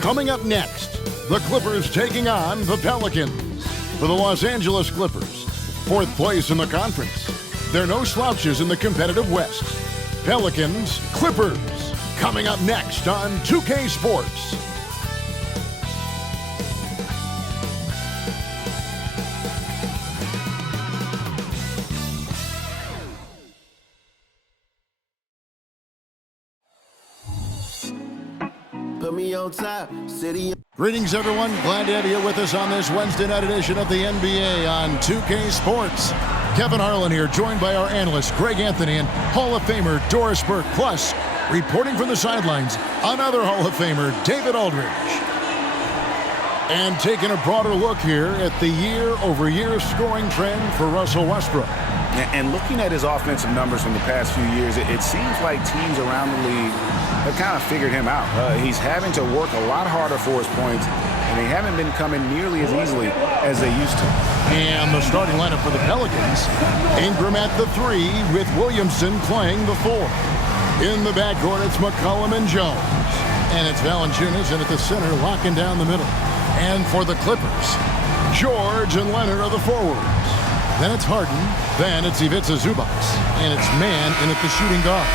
Coming up next, the Clippers taking on the Pelicans. For the Los Angeles Clippers, 4th place in the conference. They're no slouches in the competitive West. Pelicans, Clippers, coming up next on 2K Sports. Put me on top, city. Greetings, everyone. Glad to have you with us on this Wednesday night edition of the NBA on 2K Sports. Kevin Harlan here, joined by our analysts Greg Anthony and Hall of Famer Doris Burke. Plus, reporting from the sidelines, another Hall of Famer, David Aldridge. And taking a broader look here at the year-over-year scoring trend for Russell Westbrook. And looking at his offensive numbers from the past few years, it seems like teams around the league have kind of figured him out. He's having to work a lot harder for his points, and they haven't been coming nearly as easily as they used to. And the starting lineup for the Pelicans, Ingram at the 3 with Williamson playing the 4. In the backcourt, it's McCollum and Jones. And it's Valanciunas in at the center, locking down the middle. And for the Clippers, George and Leonard are the forwards. Then it's Harden. Then it's Ivica Zubac. And it's Mann in at the shooting guard.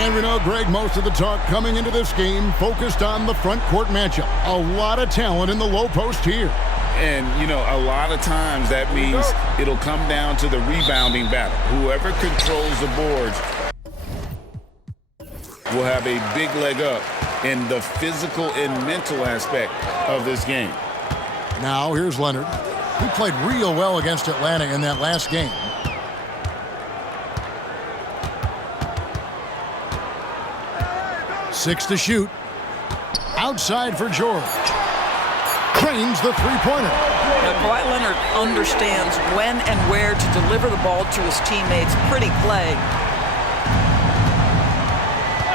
And we know, Greg, most of the talk coming into this game focused on the front court matchup. A lot of talent in the low post here. And, you know, a lot of times that means it'll come down to the rebounding battle. Whoever controls the boards will have a big leg up in the physical and mental aspect of this game. Now, here's Leonard. He played real well against Atlanta in that last game. Six to shoot. Outside for George. Trains the three-pointer. Now, Kawhi Leonard understands when and where to deliver the ball to his teammates. Pretty play.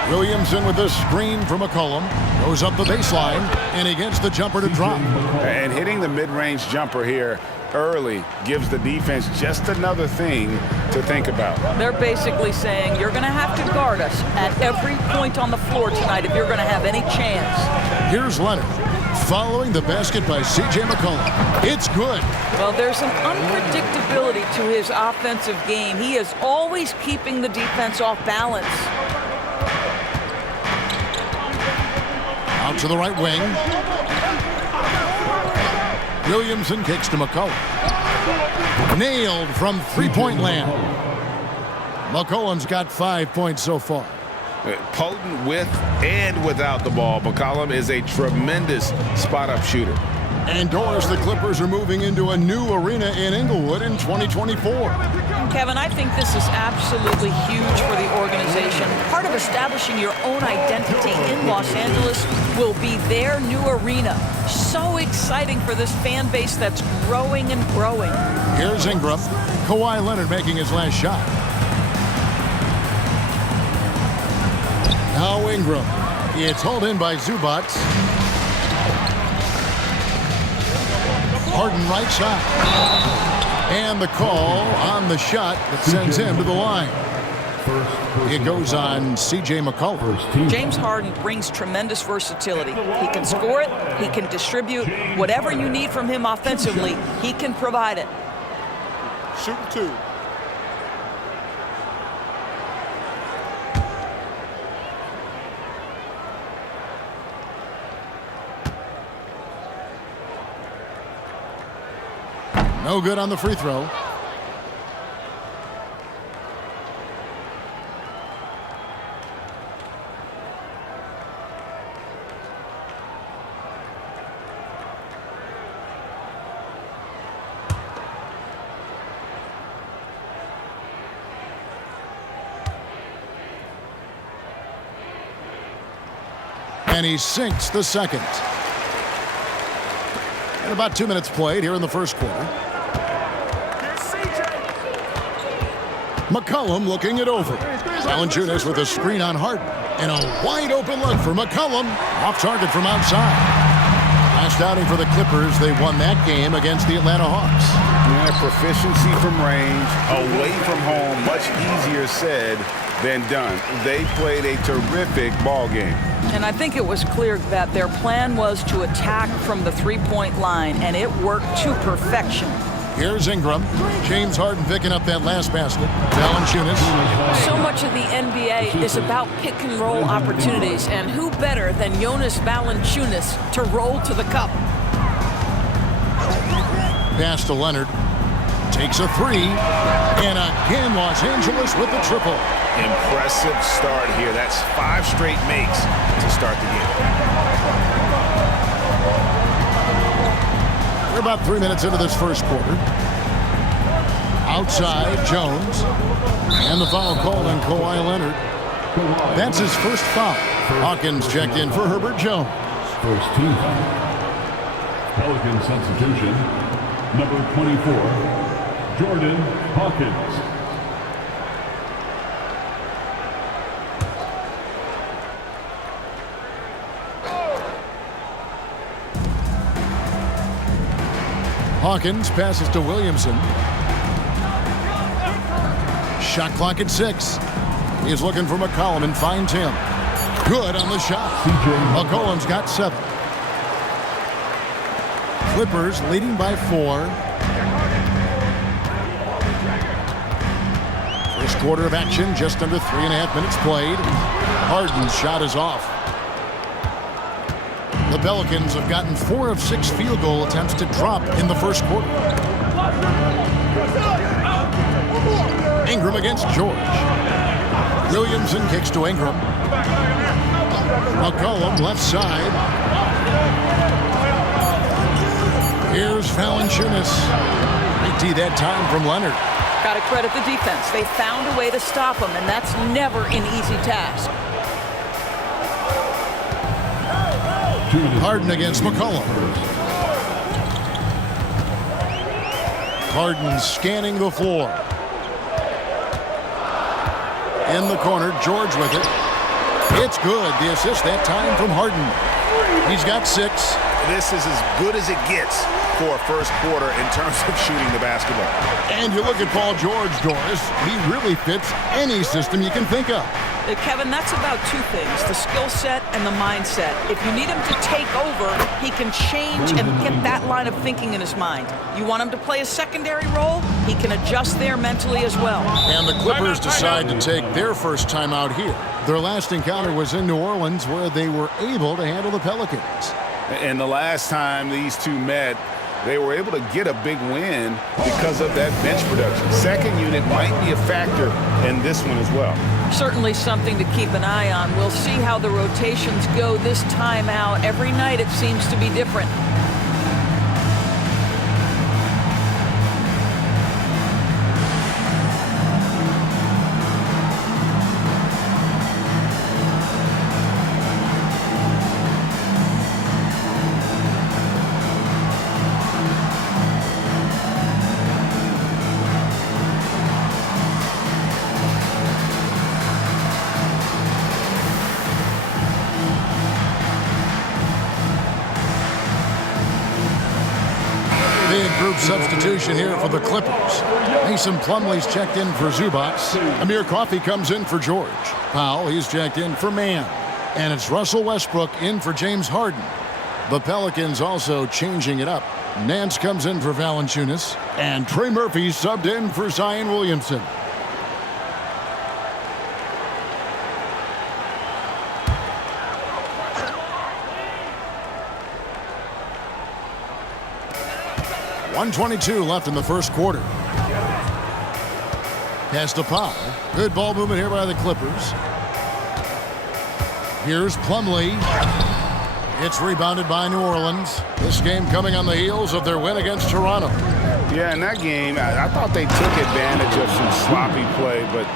Williamson with the screen from McCollum. Goes up the baseline, and he gets the jumper to drop. And hitting the mid-range jumper here early gives the defense just another thing to think about. They're basically saying you're going to have to guard us at every point on the floor tonight if you're going to have any chance. Here's Leonard. Following the basket by C.J. McCollum. It's good. Well, there's an unpredictability to his offensive game. He is always keeping the defense off balance. Out to the right wing. Williamson kicks to McCollum. Nailed from three-point land. McCollum's got 5 points so far. Potent with and without the ball, McCollum is a tremendous spot-up shooter. And Doris, the Clippers are moving into a new arena in Inglewood in 2024. Kevin, I think this is absolutely huge for the organization. Part of establishing your own identity in Los Angeles will be their new arena. So exciting for this fan base that's growing and growing. Here's Ingram. Kawhi Leonard making his last shot. Now Ingram. It's hauled in by Zubac. Harden right side. And the call on the shot that sends him to the line. It goes on C.J. McCollum. James Harden brings tremendous versatility. He can score it, he can distribute. Whatever you need from him offensively, he can provide it. Shooting two. No good on the free throw. And he sinks the second. And about 2 minutes played here in the first quarter. McCollum looking it over. Valanciunas with a screen on Harden. And a wide open look for McCollum. Off target from outside. Last outing for the Clippers, they won that game against the Atlanta Hawks. Yeah, proficiency from range, away from home, much easier said than done. They played a terrific ball game. And I think it was clear that their plan was to attack from the three-point line, and it worked to perfection. Here's Ingram. James Harden picking up that last basket. Valanciunas. So much of the NBA is about pick-and-roll opportunities, and who better than Jonas Valanciunas to roll to the cup? Pass to Leonard. Takes a three. And again, Los Angeles with the triple. Impressive start here. That's 5 straight makes to start the game. We're about 3 minutes into this first quarter. Outside, Jones. And the foul called on Kawhi Leonard. That's his first foul. Hawkins checked in for Herbert Jones. First team foul. Pelican substitution, number 24, Jordan Hawkins. Hawkins passes to Williamson. Shot clock at 6. He's looking for McCollum and finds him. Good on the shot. McCollum's got 7. Clippers leading by 4. First quarter of action, just under 3.5 minutes played. Harden's shot is off. The Pelicans have gotten 4 of 6 field goal attempts to drop in the first quarter. Ingram against George. Williamson kicks to Ingram. McCollum left side. Here's Valanciunas. Big that time from Leonard. Got to credit the defense. They found a way to stop him, and that's never an easy task. Harden against McCollum. Harden scanning the floor. In the corner, George with it. It's good. The assist that time from Harden. He's got 6. This is as good as it gets for a first quarter in terms of shooting the basketball. And you look at Paul George, Doris. He really fits any system you can think of. Kevin, that's about 2 things, the skill set and the mindset. If you need him to take over, he can change and get that line of thinking in his mind. You want him to play a secondary role, he can adjust there mentally as well. And the Clippers decide to take their first time out here. Their last encounter was in New Orleans, where they were able to handle the Pelicans. And the last time these two met, they were able to get a big win because of that bench production. Second unit might be a factor in this one as well. Certainly something to keep an eye on. We'll see how the rotations go this time out. Every night it seems to be different. Group substitution here for the Clippers. Mason Plumlee's checked in for Zubac. Amir Coffey comes in for George. Powell, he's checked in for Mann. And it's Russell Westbrook in for James Harden. The Pelicans also changing it up. Nance comes in for Valanciunas. And Trey Murphy subbed in for Zion Williamson. .122 left in the first quarter. Pass to Powell. Good ball movement here by the Clippers. Here's Plumlee. It's rebounded by New Orleans. This game coming on the heels of their win against Toronto. Yeah, in that game, I thought they took advantage of some sloppy play, but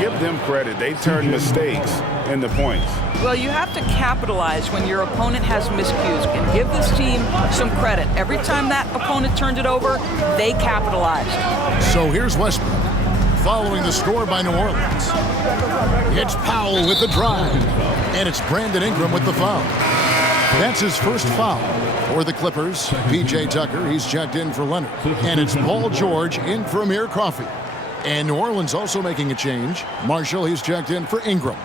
give them credit. They turned mistakes into points. Well, you have to capitalize when your opponent has miscues, and give this team some credit. Every time that opponent turned it over, they capitalized. So here's Westbrook following the score by New Orleans. It's Powell with the drive, and it's Brandon Ingram with the foul. That's his first foul for the Clippers. P.J. Tucker, he's checked in for Leonard. And it's Paul George in for Amir Coffey. And New Orleans also making a change. Marshall, he's checked in for Ingram.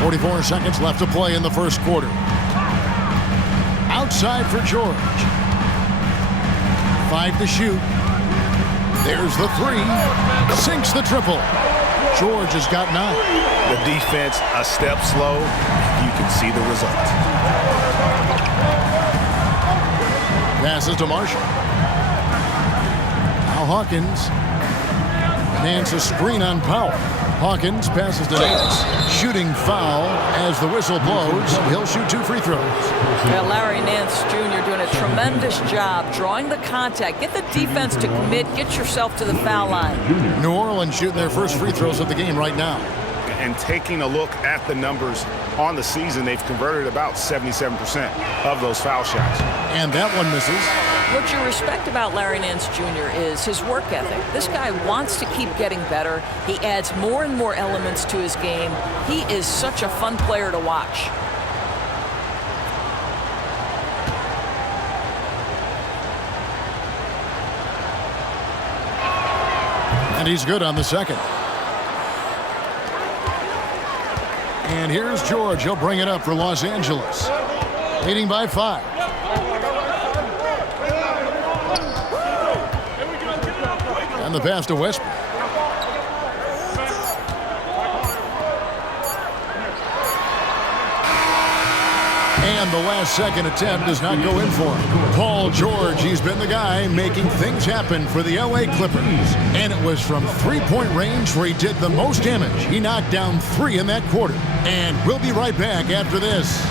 .44 seconds left to play in the first quarter. Outside for George. 5 to shoot. There's the 3. Sinks the triple. George has got 9. The defense a step slow. You can see the result. Passes to Marshall. Now Hawkins. Nance a screen on Powell. Hawkins passes to Nance. Shooting foul as the whistle blows. He'll shoot 2 free throws. Yeah, Larry Nance Jr. doing a tremendous job drawing the contact. Get the defense to commit. Get yourself to the foul line. New Orleans shooting their first free throws of the game right now. And taking a look at the numbers on the season, they've converted about 77% of those foul shots. And that one misses. What you respect about Larry Nance Jr. is his work ethic. This guy wants to keep getting better. He adds more and more elements to his game. He is such a fun player to watch. And he's good on the second. And here's George. He'll bring it up for Los Angeles. Leading by 5. And the pass to Westbrook. And the last second attempt does not go in for him. Paul George, he's been the guy making things happen for the LA Clippers. And it was from three-point range where he did the most damage. He knocked down 3 in that quarter. And we'll be right back after this.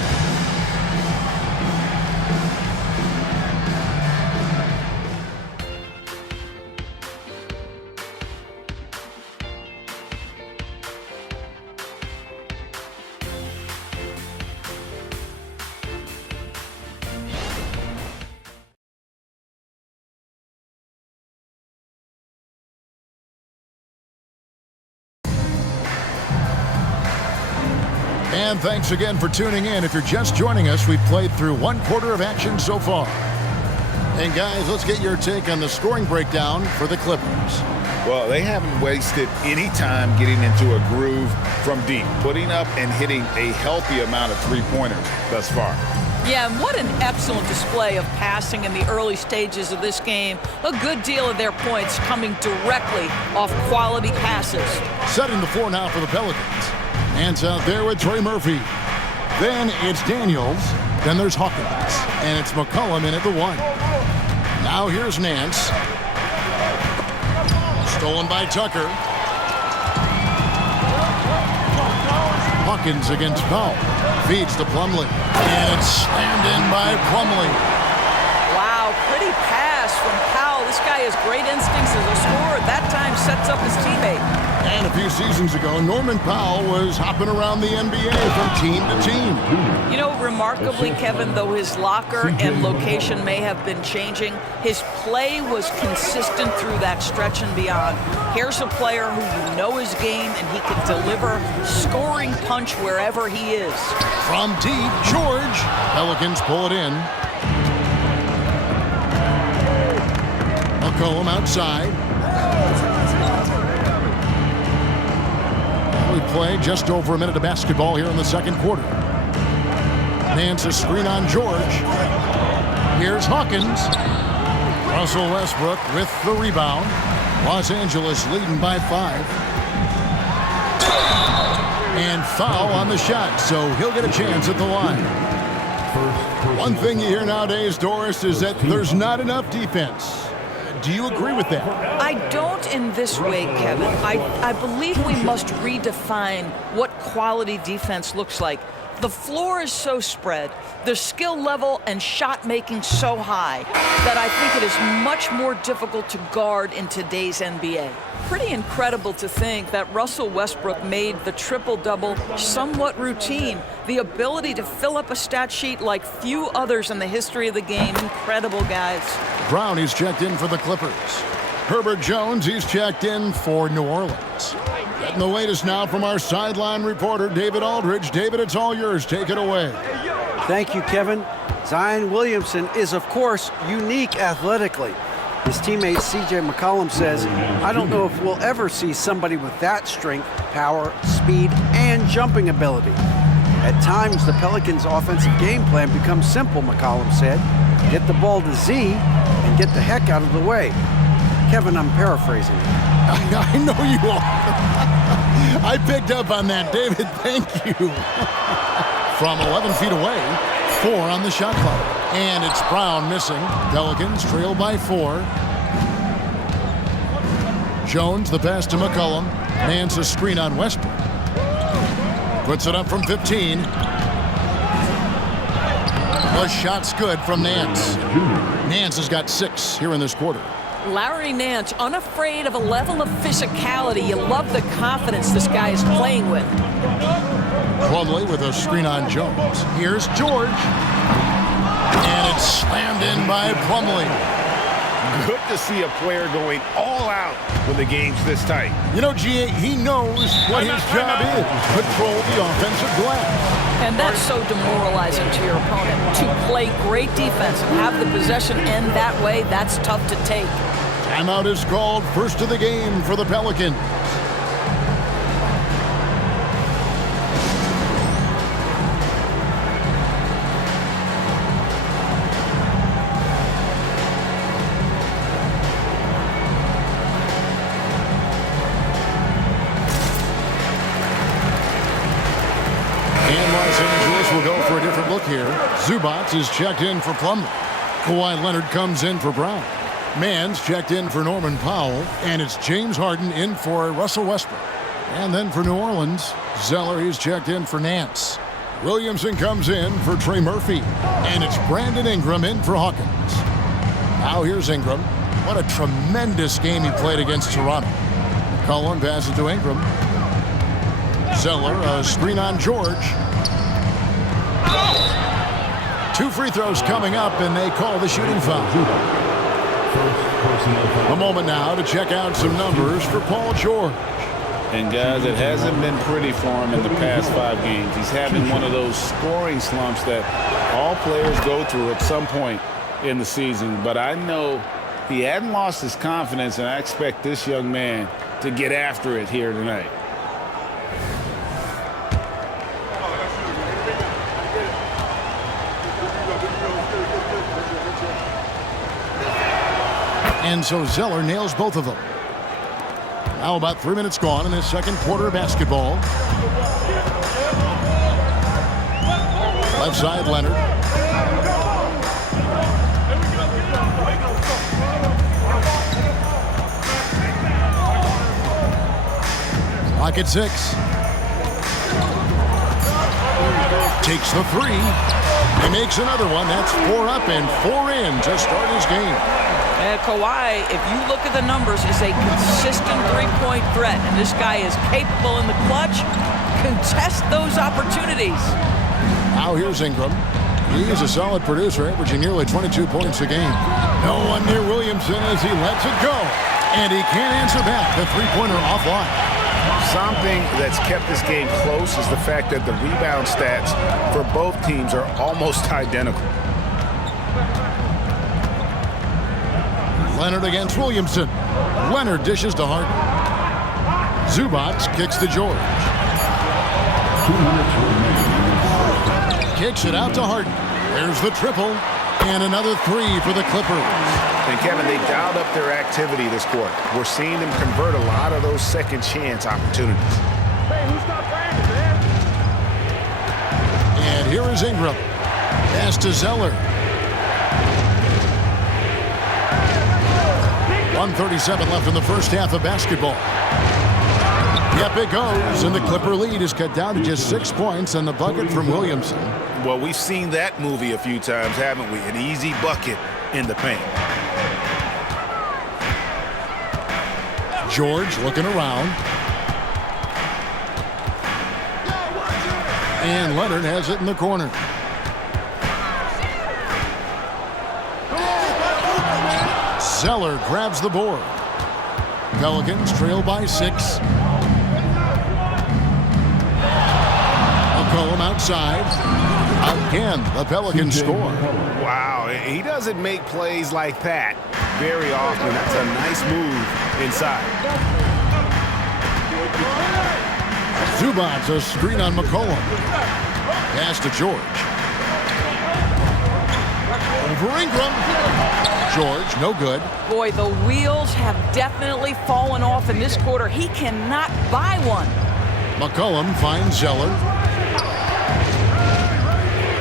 And thanks again for tuning in. If you're just joining us, we've played through 1 quarter of action so far. And guys, let's get your take on the scoring breakdown for the Clippers. Well, they haven't wasted any time getting into a groove from deep, putting up and hitting a healthy amount of three-pointers thus far. Yeah, and what an excellent display of passing in the early stages of this game. A good deal of their points coming directly off quality passes. Setting the floor now for the Pelicans. Nance out there with Trey Murphy. Then it's Daniels. Then there's Hawkins. And it's McCollum in at the 1. Now here's Nance. Stolen by Tucker. Hawkins against Powell. Feeds to Plumlee. And it's slammed in by Plumlee. Wow, pretty pass from Powell. This guy has great instincts as a scorer. That time sets up his teammate. And a few seasons ago, Norman Powell was hopping around the NBA from team to team. You know, remarkably, Kevin, though his locker and location may have been changing, his play was consistent through that stretch and beyond. Here's a player who you know his game, and he can deliver scoring punch wherever he is. From deep, George. Pelicans pull it in. McCollum outside. We play just over a minute of basketball here in the second quarter. Nance a screen on George. Here's Hawkins. Russell Westbrook with the rebound. Los Angeles leading by 5. And foul on the shot, so he'll get a chance at the line. One thing you hear nowadays, Doris, is that there's not enough defense. Do you agree with that? I don't in this way, Kevin. I believe we must redefine what quality defense looks like. The floor is so spread, the skill level and shot making so high that I think it is much more difficult to guard in today's NBA. Pretty incredible to think that Russell Westbrook made the triple-double somewhat routine. The ability to fill up a stat sheet like few others in the history of the game. Incredible, guys. Brown, he's checked in for the Clippers. Herbert Jones, he's checked in for New Orleans. And the latest now from our sideline reporter, David Aldridge. David, it's all yours. Take it away. Thank you, Kevin. Zion Williamson is, of course, unique athletically. His teammate C.J. McCollum says, I don't know if we'll ever see somebody with that strength, power, speed, and jumping ability. At times, the Pelicans' offensive game plan becomes simple, McCollum said. Get the ball to Z and get the heck out of the way. Kevin, I'm paraphrasing. I know you are. I picked up on that, David. Thank you. From 11 feet away, 4 on the shot clock. And it's Brown missing. Pelicans trail by 4. Jones, the pass to McCollum. Nance a screen on Westbrook. Puts it up from 15. The shot's good from Nance. Nance has got 6 here in this quarter. Larry Nance, unafraid of a level of physicality. You love the confidence this guy is playing with. Plumlee with a screen on Jones. Here's George. And it's slammed in by Plumlee. Good to see a player going all out when the game's this tight. You know, G.A., he knows what his job is. Control the offensive glass. And that's so demoralizing to your opponent. To play great defense and have the possession end that way, that's tough to take. Timeout is called, first of the game for the Pelicans. We'll go for a different look here. Zubac is checked in for Plumlee. Kawhi Leonard comes in for Brown. Mann's checked in for Norman Powell. And it's James Harden in for Russell Westbrook. And then for New Orleans, Zeller, he's checked in for Nance. Williamson comes in for Trey Murphy. And it's Brandon Ingram in for Hawkins. Now here's Ingram. What a tremendous game he played against Toronto. Cullen passes to Ingram. Zeller, a screen on George. 2 free throws coming up, and they call the shooting foul. A moment now to check out some numbers for Paul George. And guys, it hasn't been pretty for him in the past 5 games. He's having one of those scoring slumps that all players go through at some point in the season. But I know he hadn't lost his confidence, and I expect this young man to get after it here tonight. And so Zeller nails both of them. Now about 3 minutes gone in this second quarter of basketball. Left side, Leonard. Clock at 6. Takes the 3. He makes another one. That's 4 up and 4 in to start his game. And Kawhi, if you look at the numbers, is a consistent three-point threat. And this guy is capable in the clutch. Contest those opportunities. Now here's Ingram. He's a solid producer, averaging nearly 22 points a game. No one near Williamson as he lets it go. And he can't answer back. The three-pointer offline. Something that's kept this game close is the fact that the rebound stats for both teams are almost identical. Leonard against Williamson. Leonard dishes to Harden. Zubac kicks to George. Kicks it out to Harden. There's the triple. And another 3 for the Clippers. And Kevin, they dialed up their activity this quarter. We're seeing them convert a lot of those second chance opportunities. Hey, who's got Brandon, man? And here is Ingram. Pass to Zeller. 1:37 left in the first half of basketball. Yep, it goes, and the Clipper lead is cut down to just 6 points and the bucket from Williamson. Well, we've seen that movie a few times, haven't we? An easy bucket in the paint. George looking around. And Leonard has it in the corner. Zeller grabs the board. Pelicans trail by 6. McCollum outside. Again, the Pelicans score. Wow, he doesn't make plays like that very often. That's a nice move inside. Zubats a screen on McCollum. Pass to George. Over Ingram. George, no good. Boy, the wheels have definitely fallen off in this quarter. He cannot buy one. McCollum finds Zeller.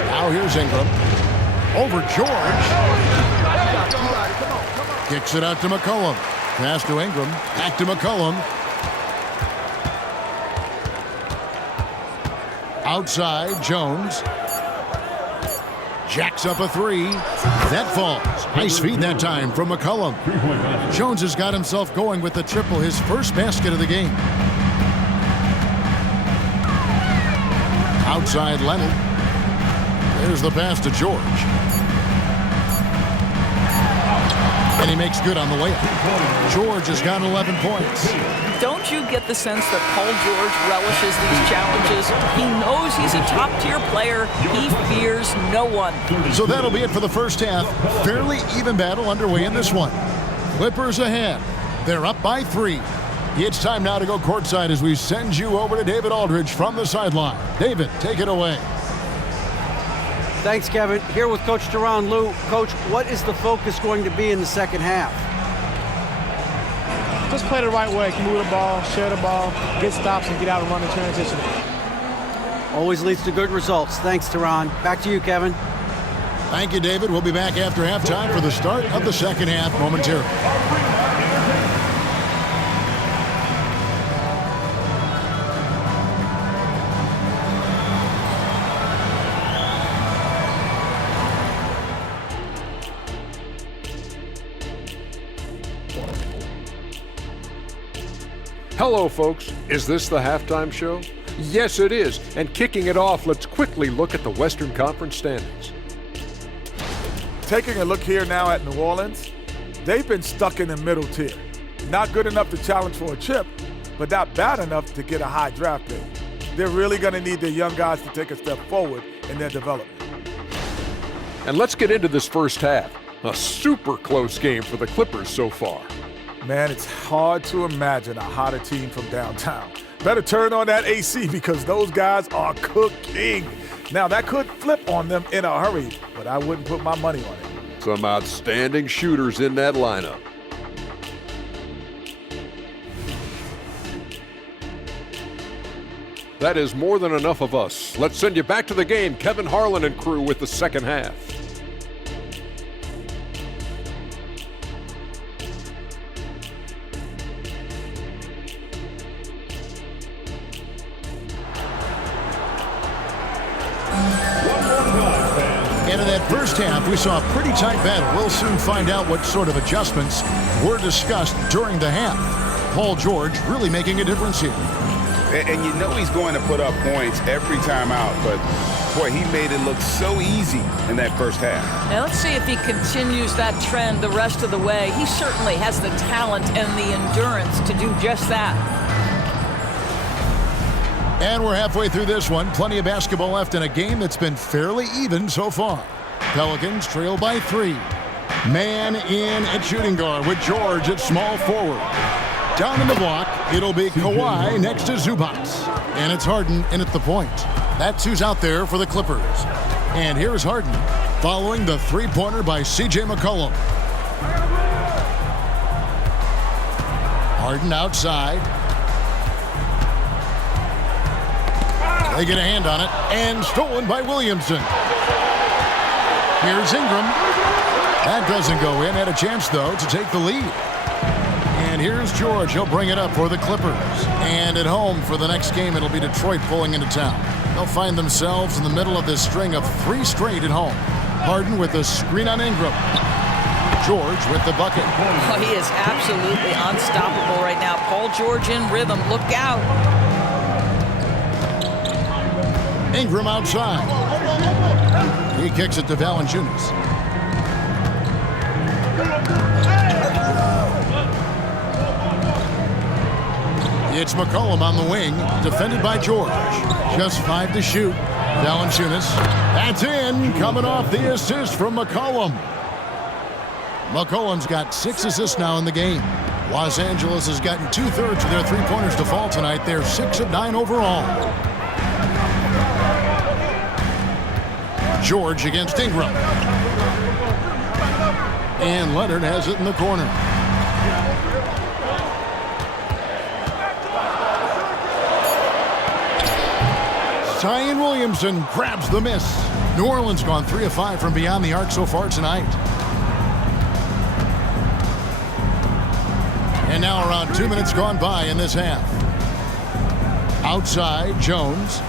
Now here's Ingram. Over George. Kicks it out to McCollum. Pass to Ingram. Back to McCollum. Outside, Jones. Jacks up a three. That falls. Nice feed that time from McCollum. Jones has got himself going with the triple, his first basket of the game. Outside, Leonard. There's the pass to George. And he makes good on the layup. George has got 11 points. Don't you get the sense that Paul George relishes these challenges? He knows he's a top-tier player. He fears no one. So that'll be it for the first half. Fairly even battle underway in this one. Clippers ahead. They're up by 3. It's time now to go courtside as we send you over to David Aldridge from the sideline. David, take it away. Thanks, Kevin. Here with Coach Teron Lue. Coach, what is the focus going to be in the second half? Just play the right way. Move the ball, share the ball, get stops, and get out and run in transition. Always leads to good results. Thanks, Teron. Back to you, Kevin. Thank you, David. We'll be back after halftime for the start of the second half momentarily. Hello, folks. Is this the halftime show? Yes, it is. And kicking it off, let's quickly look at the Western Conference standings. Taking a look here now at New Orleans, they've been stuck in the middle tier. Not good enough to challenge for a chip, but not bad enough to get a high draft pick. They're really going to need their young guys to take a step forward in their development. And let's get into this first half. A super close game for the Clippers so far. Man, it's hard to imagine a hotter team from downtown. Better turn on that AC because those guys are cooking. Now, that could flip on them in a hurry, but I wouldn't put my money on it. Some outstanding shooters in that lineup. That is more than enough of us. Let's send you back to the game. Kevin Harlan and crew with the second half. And in that first half, we saw a pretty tight battle. We'll soon find out what sort of adjustments were discussed during the half. Paul George really making a difference here. And you know he's going to put up points every time out, but boy, he made it look so easy in that first half. Now let's see if he continues that trend the rest of the way. He certainly has the talent and the endurance to do just that. And we're halfway through this one. Plenty of basketball left in a game that's been fairly even so far. Pelicans trail by 3. Man in at shooting guard with George at small forward. Down in the block, it'll be Kawhi next to Zubats. And it's Harden in at the point. That's who's out there for the Clippers. And here's Harden following the three-pointer by C.J. McCollum. Harden outside. They get a hand on it, and stolen by Williamson. Here's Ingram. That doesn't go in. Had a chance, though, to take the lead. And here's George. He'll bring it up for the Clippers. And at home for the next game, it'll be Detroit pulling into town. They'll find themselves in the middle of this string of 3 straight at home. Harden with a screen on Ingram. George with the bucket. Oh, he is absolutely unstoppable right now. Paul George in rhythm. Look out. Ingram outside. He kicks it to Valanciunas. It's McCollum on the wing, defended by George. Just 5 to shoot. Valanciunas. That's in, coming off the assist from McCollum. McCollum's got 6 assists now in the game. Los Angeles has gotten 2/3 of their three-pointers to fall tonight. They're 6 of 9 overall. George against Ingram. And Leonard has it in the corner. Zion Williamson grabs the miss. New Orleans gone 3 of 5 from beyond the arc so far tonight. And now around 2 minutes gone by in this half. Outside, Jones.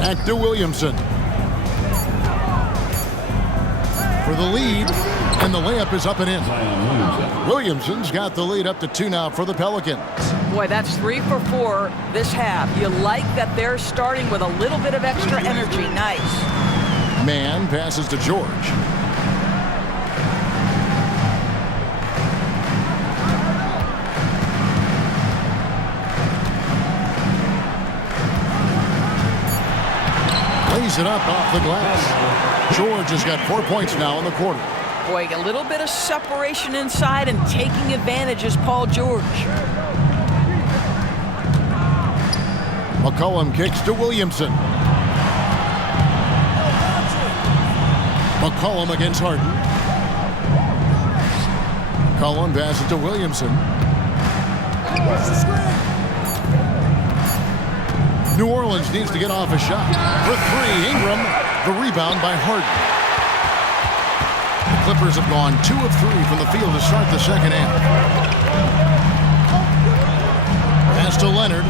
Back to Williamson. For the lead, and the layup is up and in. Williamson's got the lead up to 2 now for the Pelicans. Boy, that's 3 for 4 this half. You like that they're starting with a little bit of extra energy. Nice. Mann passes to George. Lays it up off the glass. George has got 4 points now in the quarter. Boy, a little bit of separation inside and taking advantage is Paul George. McCollum kicks to Williamson. McCollum against Harden. McCollum passes to Williamson. New Orleans needs to get off a shot. For 3, Ingram. The rebound by Harden. The Clippers have gone 2 of 3 from the field to start the second half. Pass to Leonard.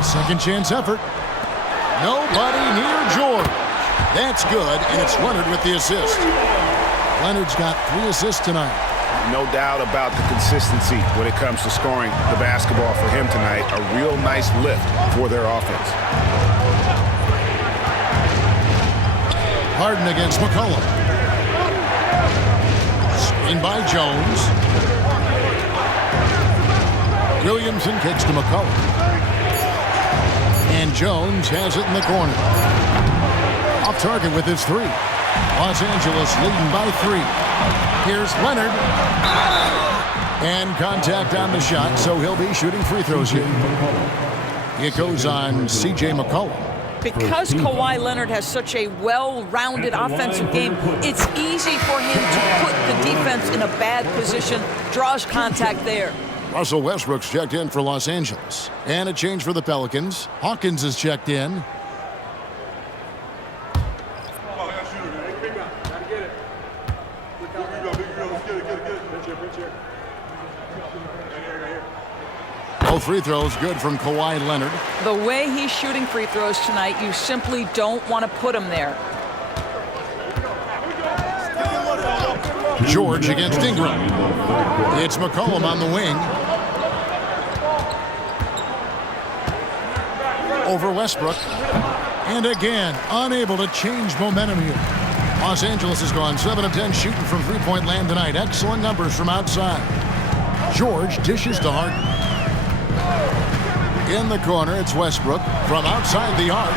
A second chance effort. Nobody near George. That's good, and it's Leonard with the assist. Leonard's got 3 assists tonight. No doubt about the consistency when it comes to scoring the basketball for him tonight. A real nice lift for their offense. Harden against McCollum. Screen by Jones. Williamson kicks to McCollum. And Jones has it in the corner. Off target with his 3. Los Angeles leading by 3. Here's Leonard. And contact on the shot, so he'll be shooting free throws here. It goes on C.J. McCollum. Because Kawhi Leonard has such a well-rounded offensive game, it's easy for him to put the defense in a bad position, draws contact there. Russell Westbrook's checked in for Los Angeles. And a change for the Pelicans. Hawkins is checked in. Both free throws good from Kawhi Leonard. The way he's shooting free throws tonight, you simply don't want to put him there. George against Ingram. It's McCollum on the wing. Over Westbrook. And again, unable to change momentum here. Los Angeles has gone 7 of 10 shooting from three-point land tonight. Excellent numbers from outside. George dishes to Harden. In the corner, it's Westbrook from outside the arc.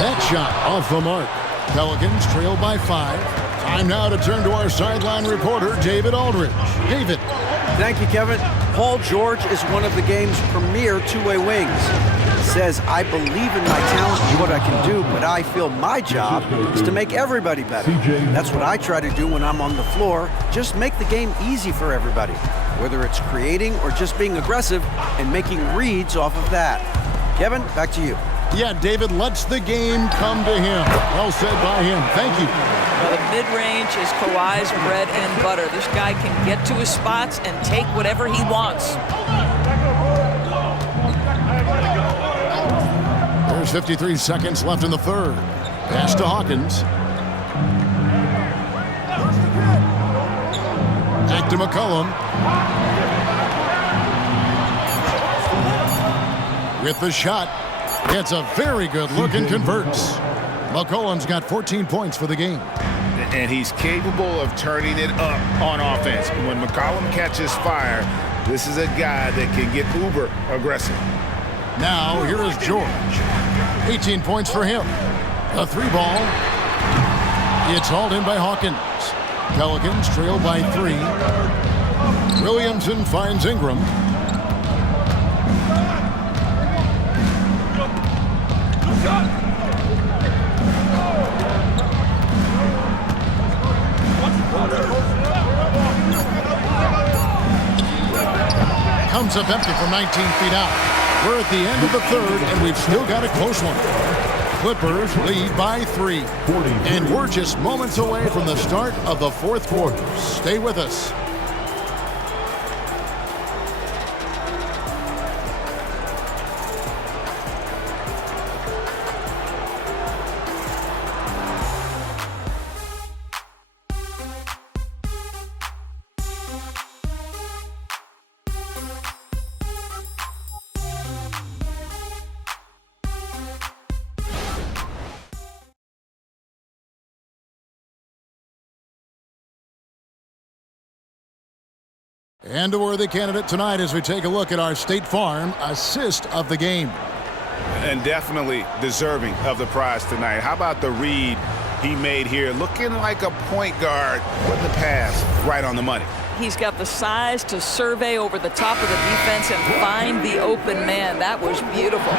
That shot off the mark. Pelicans trail by 5. Time now to turn to our sideline reporter, David Aldridge. David. Thank you, Kevin. Paul George is one of the game's premier two-way wings. He says, I believe in my talent and what I can do, but I feel my job is to make everybody better. That's what I try to do when I'm on the floor. Just make the game easy for everybody, whether it's creating or just being aggressive and making reads off of that. Kevin, back to you. Yeah, David lets the game come to him. Well said by him. Thank you. Well, the mid-range is Kawhi's bread and butter. This guy can get to his spots and take whatever he wants. There's 53 seconds left in the third. Pass to Hawkins. Back to McCollum. With the shot. It's a very good look and converts. McCollum's got 14 points for the game. and he's capable of turning it up on offense. When McCollum catches fire, this is a guy that can get uber aggressive. Now, here is George. 18 points for him. A 3-ball. It's hauled in by Hawkins. Pelicans trail by 3. Williamson finds Ingram. Comes up empty from 19 feet out. We're at the end of the third, and we've still got a close one. Clippers lead by 3. And we're just moments away from the start of the fourth quarter. Stay with us. And a worthy candidate tonight as we take a look at our State Farm assist of the game. And definitely deserving of the prize tonight. How about the read he made here? Looking like a point guard with the pass right on the money. He's got the size to survey over the top of the defense and find the open man. That was beautiful.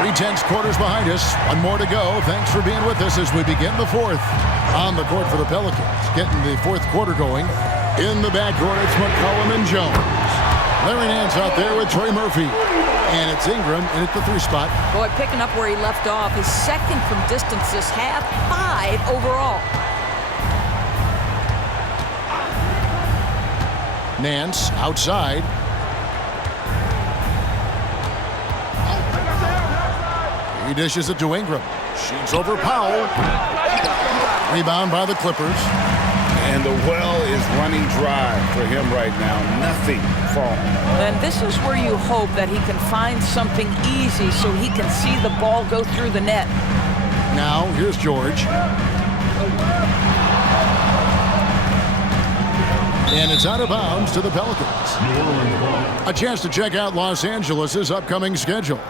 3/10 quarters behind us. One more to go. Thanks for being with us as we begin the fourth. On the court for the Pelicans, getting the fourth quarter going. In the backcourt, it's McCollum and Jones. Larry Nance out there with Trey Murphy. And it's Ingram in at the 3 spot. Boy, picking up where he left off. His second from distance this half, 5 overall. Nance outside. He dishes it to Ingram. Shoots over Powell. Rebound by the Clippers. And the well is running dry for him right now. Nothing falling. And this is where you hope that he can find something easy so he can see the ball go through the net. Now, here's George. And it's out of bounds to the Pelicans. A chance to check out Los Angeles' upcoming schedule.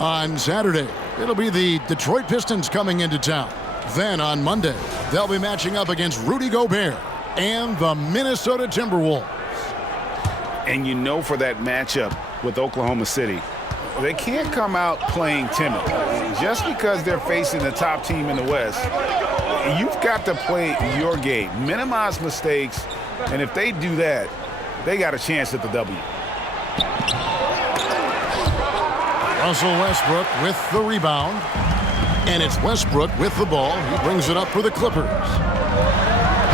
On Saturday, it'll be the Detroit Pistons coming into town. Then on Monday, they'll be matching up against Rudy Gobert and the Minnesota Timberwolves. And you know, for that matchup with Oklahoma City, they can't come out playing timid. Just because they're facing the top team in the West, you've got to play your game. Minimize mistakes, and if they do that, they got a chance at the W. Russell Westbrook with the rebound. And it's Westbrook with the ball. He brings it up for the Clippers.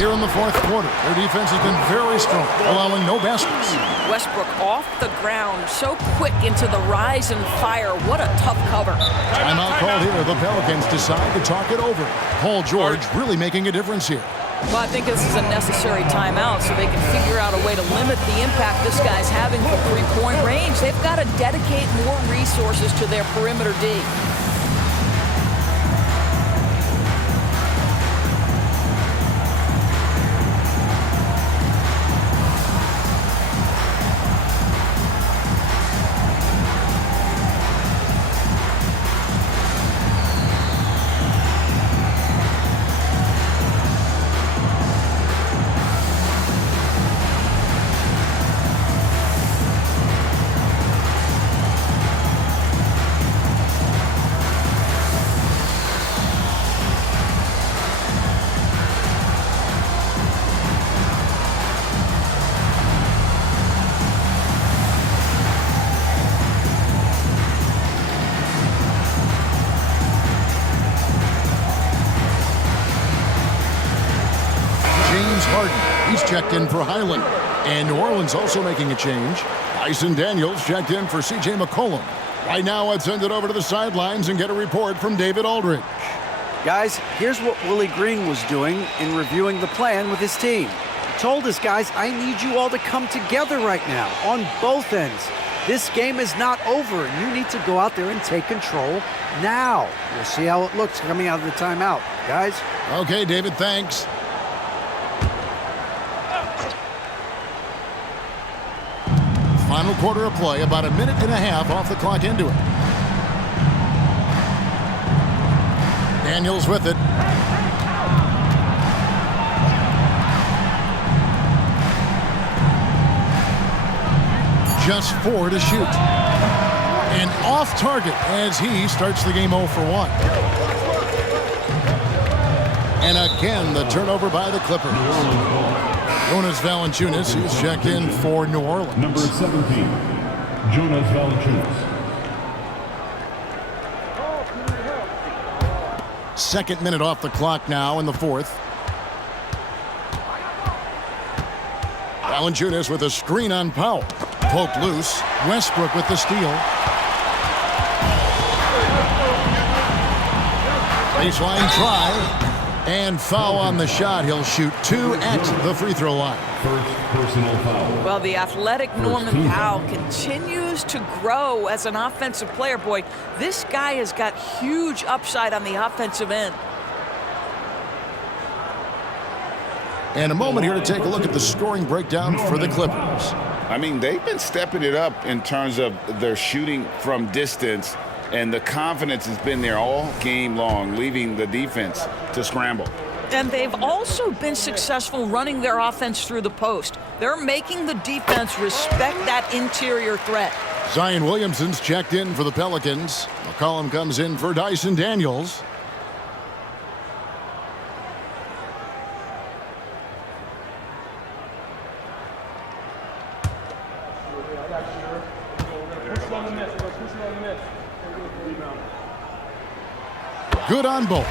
Here in the fourth quarter, their defense has been very strong, allowing no baskets. Westbrook off the ground, so quick into the rise and fire. What a tough cover. Timeout called here. The Pelicans decide to talk it over. Paul George really making a difference here. Well, I think this is a necessary timeout so they can figure out a way to limit the impact this guy's having from three-point range. They've got to dedicate more resources to their perimeter D. He's checked in for Highland. And New Orleans also making a change. Dyson Daniels checked in for C.J. McCollum. Right now, let's send it over to the sidelines and get a report from David Aldridge. Guys, here's what Willie Green was doing in reviewing the plan with his team. He told his guys, I need you all to come together right now on both ends. This game is not over, and you need to go out there and take control now. We'll see how it looks coming out of the timeout. Guys? Okay, David, thanks. Final quarter of play, about a minute and a half off the clock into it. Daniels with it. Just 4 to shoot. And off target as he starts the game 0 for 1. And again, the turnover by the Clippers. Jonas Valanciunas, he's checked in for New Orleans. Number 17, Jonas Valanciunas. Second minute off the clock now in the fourth. Valanciunas with a screen on Powell. Poked loose. Westbrook with the steal. Baseline try. And foul on the shot. He'll shoot 2 at the free throw line. First personal foul. Well, the athletic Norman Powell continues to grow as an offensive player. Boy, this guy has got huge upside on the offensive end. And a moment here to take a look at the scoring breakdown for the Clippers. I mean, they've been stepping it up in terms of their shooting from distance, and the confidence has been there all game long, leaving the defense to scramble. And they've also been successful running their offense through the post. They're making the defense respect that interior threat. Zion Williamson's checked in for the Pelicans. McCollum comes in for Dyson Daniels. Good on both.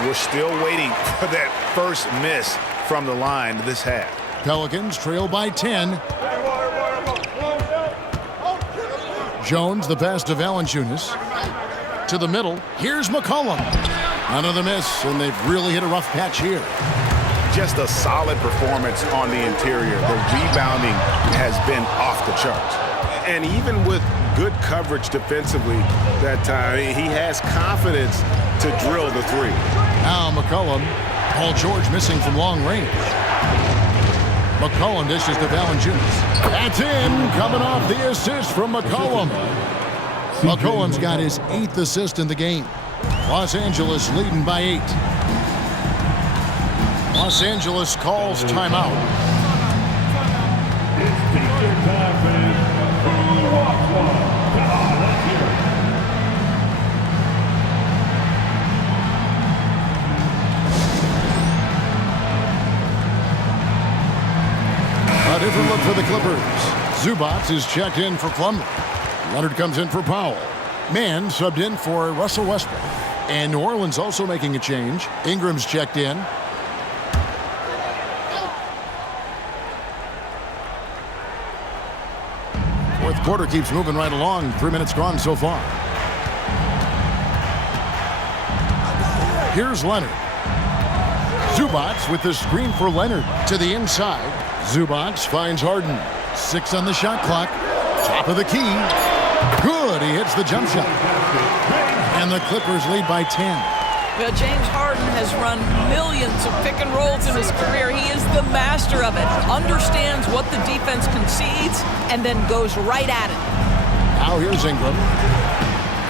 We're still waiting for that first miss from the line this half. Pelicans trail by 10. Jones, the pass to Valanciunas. To the middle. Here's McCollum. Another miss, and they've really hit a rough patch here. Just a solid performance on the interior. The rebounding has been off the charts. And even with good coverage defensively that time, he has confidence to drill the three. Now McCollum. Paul George missing from long range. McCollum dishes to Valanciunas. That's in. Coming off the assist from McCollum. McCollum's got his 8th assist in the game. Los Angeles leading by 8. Los Angeles calls timeout. Take your time, man. A different look for the Clippers. Zubac is checked in for Plumlee. Leonard comes in for Powell. Mann subbed in for Russell Westbrook. And New Orleans also making a change. Ingram's checked in. Fourth quarter keeps moving right along. 3 minutes gone so far. Here's Leonard. Zubac with the screen for Leonard to the inside. Zubac finds Harden. 6 on the shot clock. Top of the key. Good. He hits the jump shot. And the Clippers lead by 10. Well, James Harden has run millions of pick and rolls in his career. He is the master of it. Understands what the defense concedes and then goes right at it. Now here's Ingram.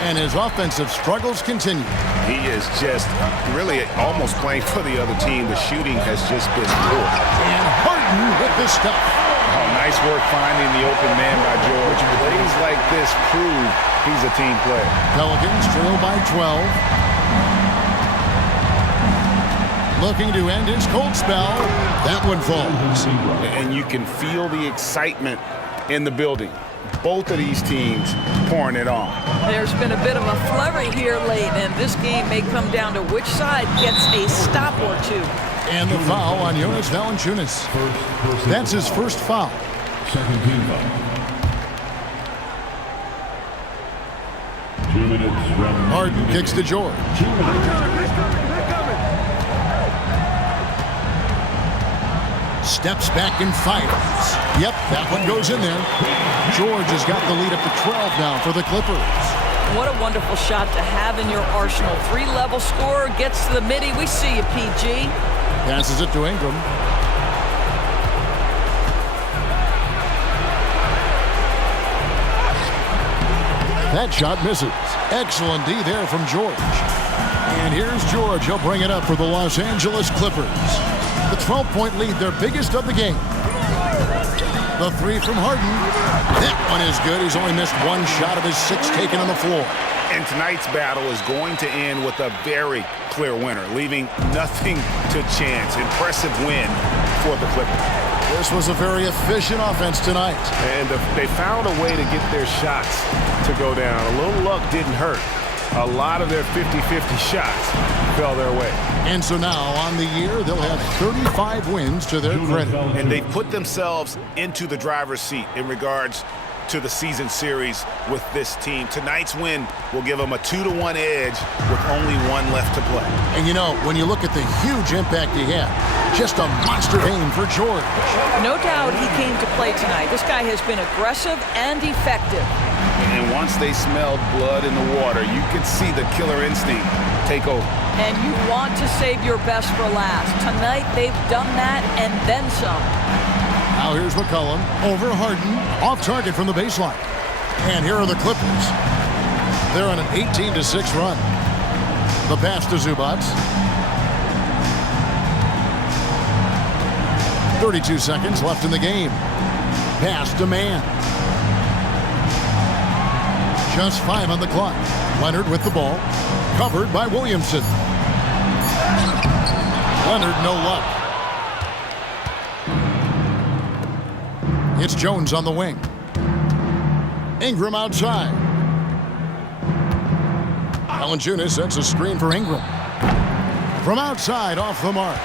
And his offensive struggles continue. He is just really almost playing for the other team. The shooting has just been poor. And Harden with the stuff. Oh, nice work finding the open man by George. Plays like this prove he's a team player. Pelicans trail by 12. Looking to end his cold spell. That one falls. And you can feel the excitement in the building. Both of these teams pouring it on. There's been a bit of a flurry here late, and this game may come down to which side gets a stop or two. And the foul on Jonas Valanciunas. That's his first foul. Second team foul. 2 minutes. Harden kicks to George. 2 minutes. Steps back and fires. Yep, that one goes in there. George has got the lead up to 12 now for the Clippers. What a wonderful shot to have in your arsenal. 3-level scorer, gets to the midi. We see you, PG. Passes it to Ingram. That shot misses. Excellent D there from George. And here's George. He'll bring it up for the Los Angeles Clippers. The 12-point lead, their biggest of the game. The three from Harden. That one is good. He's only missed one shot of his 6 taken on the floor. And tonight's battle is going to end with a very clear winner, leaving nothing to chance. Impressive win for the Clippers. This was a very efficient offense tonight. And they found a way to get their shots to go down. A little luck didn't hurt. A lot of their 50-50 shots fell their way. And so now on the year, they'll have 35 wins to their credit. And they've put themselves into the driver's seat in regards to the season series with this team. Tonight's win will give them a 2-1 edge with only one left to play. And you know, when you look at the huge impact he had, just a monster game for George. No doubt he came to play tonight. This guy has been aggressive and effective. And once they smelled blood in the water, you could see the killer instinct take over. And you want to save your best for last. Tonight they've done that and then some. Now here's McCollum over Harden, off target from the baseline. And here are the Clippers. They're on an 18-6 run. The pass to Zubac. 32 seconds left in the game. Pass to Mann. Just 5 on the clock. Leonard with the ball. Covered by Williamson. Leonard, no luck. It's Jones on the wing. Ingram outside. Valanciunas sets a screen for Ingram. From outside, off the mark.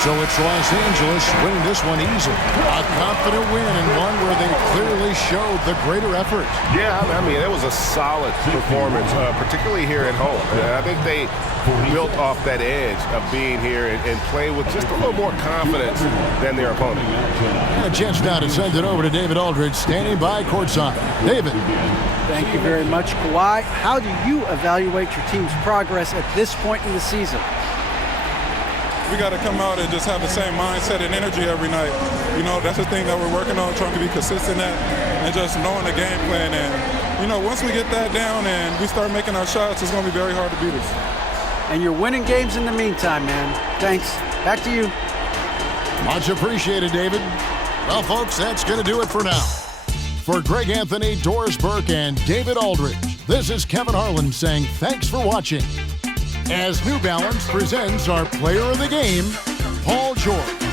So it's Los Angeles winning this one easily. A confident win and one where they clearly showed the greater effort. Yeah, I mean, it was a solid performance, particularly here at home. I think they built off that edge of being here and played with just a little more confidence than their opponent. And a chance now to send it over to David Aldridge, standing by courtside. David. Thank you very much, Kawhi. How do you evaluate your team's progress at this point in the season? We got to come out and just have the same mindset and energy every night. You know, that's the thing that we're working on, trying to be consistent at, and just knowing the game plan. And, you know, once we get that down and we start making our shots, it's going to be very hard to beat us. And you're winning games in the meantime, man. Thanks. Back to you. Much appreciated, David. Well, folks, that's going to do it for now. For Greg Anthony, Doris Burke, and David Aldridge, this is Kevin Harlan saying thanks for watching. As New Balance presents our player of the game, Paul George.